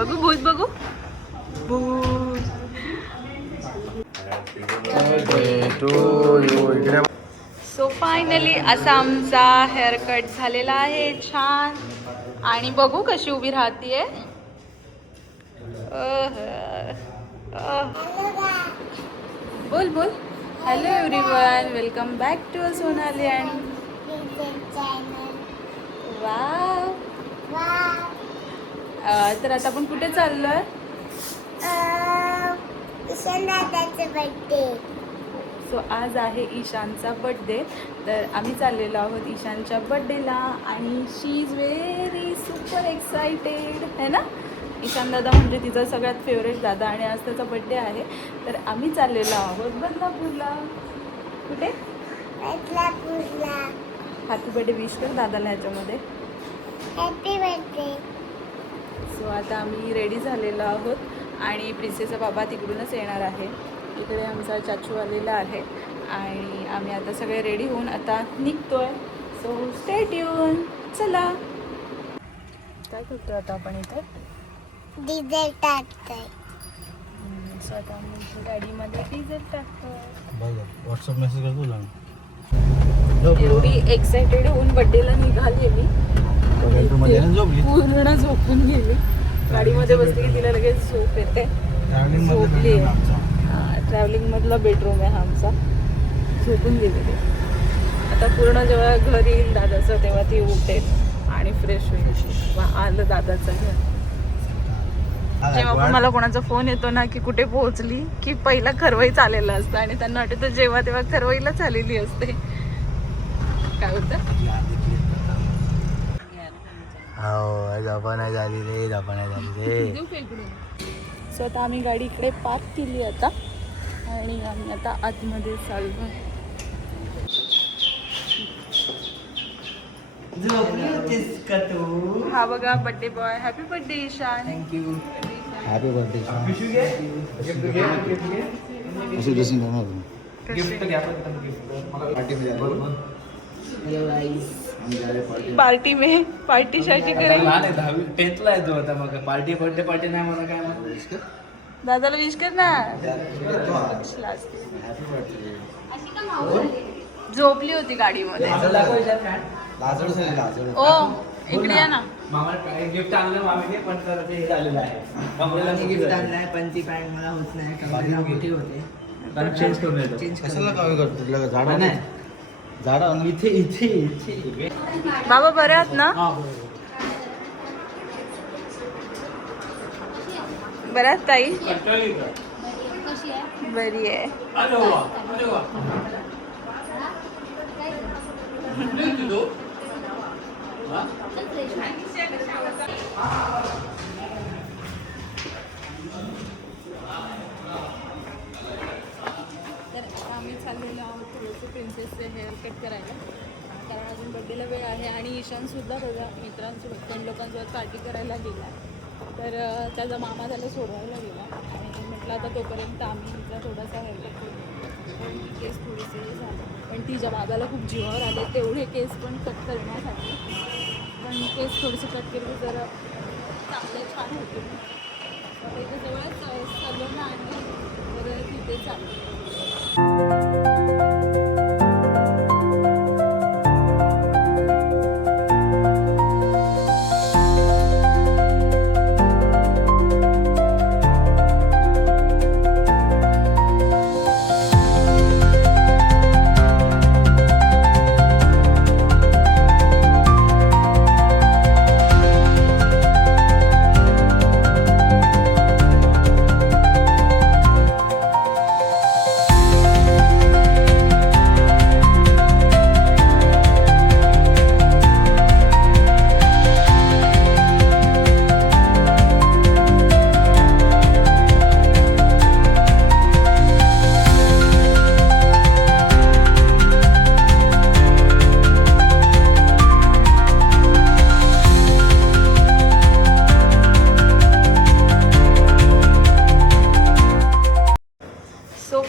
बघू भूत बघू भूत. सो फायनली असा आमचा हेअर कट झालेला आहे छान. आणि बघू कशी उभी राहतीये. बोल बोल. Hello everyone, welcome back to Sonali and wow. तर आता आपण कुठे चाललोय? ईशान दादाचा बर्थडे. सो आज आहे ईशानचा बड्डे. तर आम्ही चाललेलो आहोत ईशानच्या बड्डेला आणि शी इज व्हेरी सुपर एक्सायटेड है ना. ईशान दादा म्हणजे तिचा सगळ्यात फेवरेट दादा आणि आज त्याचा बड्डे आहे. तर आम्ही चाललेलो आहोत बदलापूरला. कुठे? बदलापूरला. हॅपी बर्थडे विश कर दादाला ह्याच्यामध्ये. Happy birthday. सो आता आम्ही रेडी झालेलो आहोत आणि प्रिन्सेसचा बाबा तिकडूनच येणार आहे. इकडे आमचा चाचू आलेला आहे आणि आम्ही आता सगळे रेडी होऊन आता निघतोय. So stay tune. चला. काय करतोय आता आपण इथे? डिझेल टाकतोय. सो आता आम्ही गाडीमध्ये डिझेल टाकतोय. व्हॉट्सअप मेसेज करतो ना. एवढी एक्सायटेड होऊन बड्डेला निघालेली पूर्ण झोपून गेली. गाडीमध्ये बसली की तिला लगेच झोप येते. झोपली. ट्रॅव्हलिंग मधला बेडरूम आहे हा आमचा. झोपून गेलेली. आता पूर्ण जेव्हा घर येईल दादाचं तेव्हा ती उठेल आणि फ्रेश होईल. आलं दादाचं घर. जेव्हा पण मला कोणाचा फोन येतो ना की कुठे पोहोचली की पहिला खरवई चाललेलं असतं आणि त्यांना वाटतं जेव्हा तेव्हा खरवईला चाललेली असते. काय होतं? सो आता आम्ही गाडी इकडे पार्क केली आता आणि आम्ही आता आतमध्ये चाललो. हा बघा birthday boy. Happy birthday Ishan. Thank you. Happy birthday. अशी ड्रेसिंग करणार पार्टी में पार्टी शार्टी करेल. 10th ला येतो आता. मग पार्टी बर्थडे पार्टी नाही मला काय म्हणतो. दादाला विश कर ना. झोपली होती गाडीमध्ये. ओ इकडे या ना. गिफ्ट आणलं मामीने पण तर ते झालेलं आहे. कमरेला गिफ्ट आणलंय पण ती पॅन्ट मला होत नाही. कमरेला मोठी होते. कारण चेंज करून येतो. कशाला काय करतो? झाडा नाही. झाडा इथे इथे इथे. बाबा बरे आहात ना? बरं आहेत ताई? बरी आहे. तर आम्ही चाललेलो आहोत थोडंसं प्रिन्सेसचे हेअर कट करायला. कारण अजून बड्डेला वेळ आहे आणि ईशानसुद्धा बघा मित्रांसोबत फ्रेंड लोकांसोबत पार्टी करायला गेला. तर त्याचा मामा त्याला सोडवायला गेला आणि म्हटलं आता तोपर्यंत आम्ही तिचा थोडासा हेअरकट करू. पण केस थोडेसे झाले पण तिच्या बाबाला खूप जीवावर आले तेवढे केस पण कट करण्यासाठी. पण केस थोडेसे कट केले तर चांगले छान होते. इथे जवळच सलून आहे तर तिथे चालू.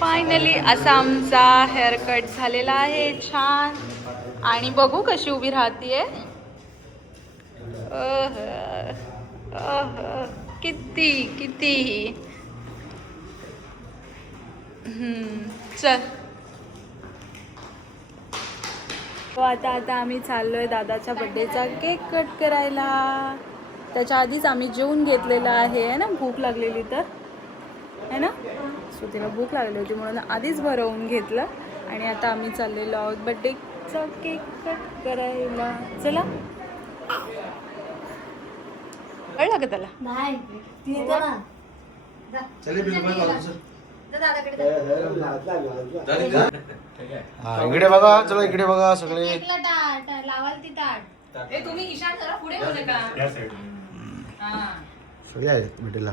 फायनली असा आमचा हेअर कट झालेला आहे छान. आणि बघू कशी उभी राहतीये. किती किती चल. तो आता आम्ही चाललोय दादाच्या बर्थडेचा केक कट करायला. त्याच्या आधीच आम्ही जेवून घेतलेलं आहे ना, भूक लागलेली तर है ना. सो तिला भूक लागली होती म्हणून आधीच भरवून घेतलं आणि आता आम्ही चाललेलो आहोत बर्थडेचा केक कट करायला. चला. कळलं का त्याला? इकडे बघा, चला इकडे बघा सगळे. तुम्ही ईशान जरा पुढे बोलले का? सगळे आहेत भेटीला.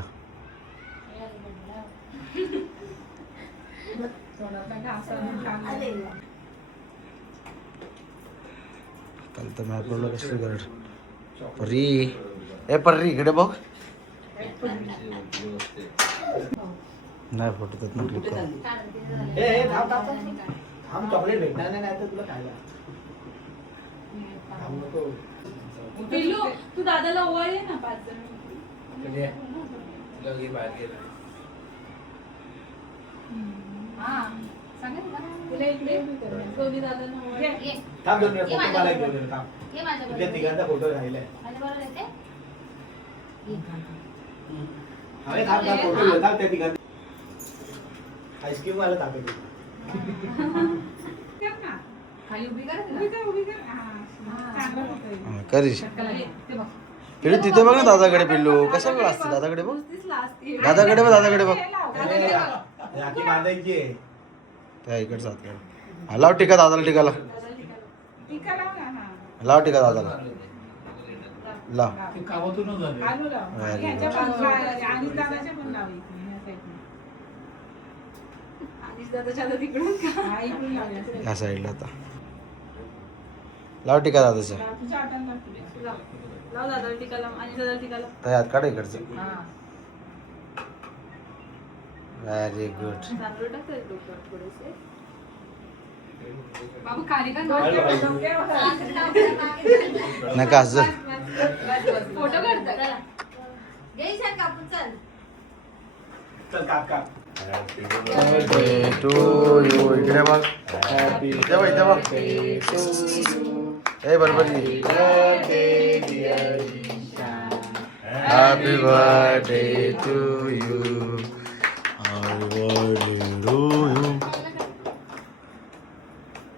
काल तर मॅपला कसं कर परी. ए परी इकडे बघ. नाही फोटो त्यात ना क्लिक कर. चॉकलेट भेटणार नाही तर तुला खायला. पिल्लू तू दादाला ओवाळ ना 5 जण. तुला इकडे दोन्ही दादांना ओवाळ. थांब दोन मिनिट, फोटो मला घेऊन ये, थांब. तुझ्या तिघांचा फोटो राहिलाय. अरे थांब थांब, फोटो घेऊ, थांब त्या तिघांचा. आईस्क्रीम वाला ताकद. खाली उभी कर. करीश पिल्लू तिथे बघ ना दादाकडे. पिल्लू कशा वेळ असते दादाकडे बघ. दादाकडे बघ, दादाकडे बघ. राखी बांधायची आहे. त्या इकडचा हातकडे. लाव टिका दादाला. टिका लाव. लाव टिका दादाला. लाव. ह्या साईडला आता लाव टिका दादाच्या. लाव दादाला टीका लाव आणि दादाला टीका लाव. त्या हात काढ इकडचं. Very good. तांदूळ टाकायचे डोक्यावर थोडेसे. बाबू खाली का नका असं. फोटो काढता. चल काप काप. Birthday to you. इकडे बघ. इथे बघ, इथे बघ. ए बरोबर. Happy birthday to you. Happy birthday to you.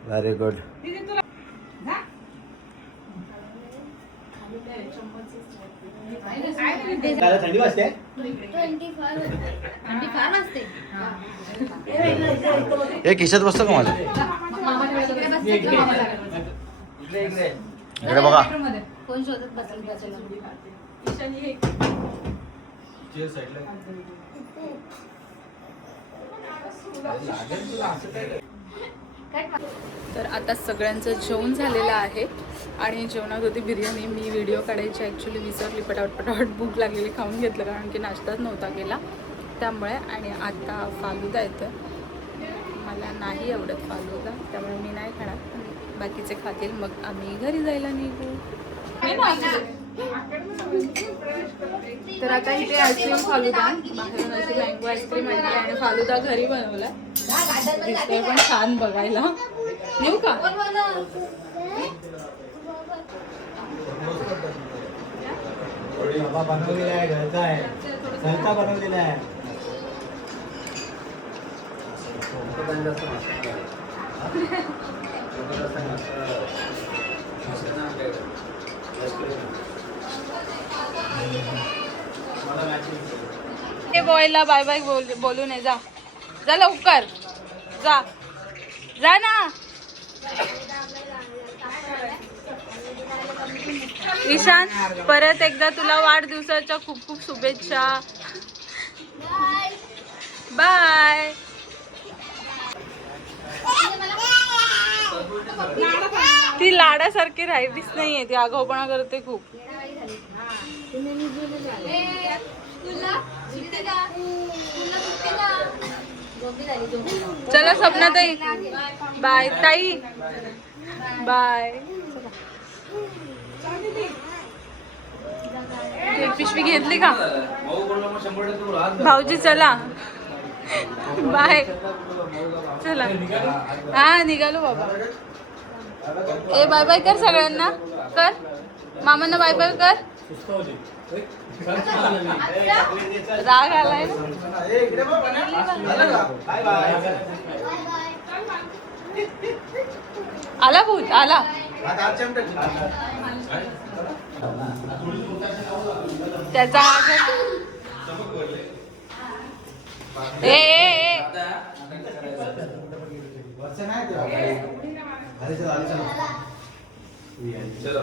Very good. त्याला थंडी वाजते. हे खिशात बसतो का माझ्या. इकडे बघा. कोण शोधत बसेल त्याच्याला. ईशानी हे तर आता सगळ्यांचं जेवण झालेलं आहे आणि जेवणात होती बिर्याणी. मी व्हिडिओ काढायची ॲक्च्युली विसरली. पटापट भूक लागलेली, खाऊन घेतलं कारण की नाश्ताच नव्हता केला त्यामुळे. आणि आता फालुदा येतं. मला नाही आवडत फालुदा त्यामुळे मी नाही खाणार. बाकीचे खातील मग आम्ही घरी जायला निघू. तर आता इथे आईस्क्रीम फालुदा बाहेरून अशी मँगो आईस्क्रीम आणली आणि फालुदा घरी बनवला. दिसतोय पण छान बघायला. येऊ का? बनवलेला आहे, घरचा आहे, घरचा बनवलेला आहे. हे बॉयला बाय बाय बोलू नये. जा जा लवकर जा जा ना. ईशान परत एकदा तुला वाढदिवसाच्या खूप खूप शुभेच्छा. बाय. ती लाडासारखी राहिलीच नाहीये. ती आगाऊपणा करते खूप. चला सपना ताई बाय. ताई बाय. एक पिशवी घेतली का भाऊ बोलला मग 100% तू राहत जा. भाऊजी चला बाय चला हा निघालो बाबा ए बाय बाय कर सगळ्यांना कर मामांना बाय बाय कर राग आलाय ना बाय बाय. आला भूत आला त्याचा ए ए ए चलो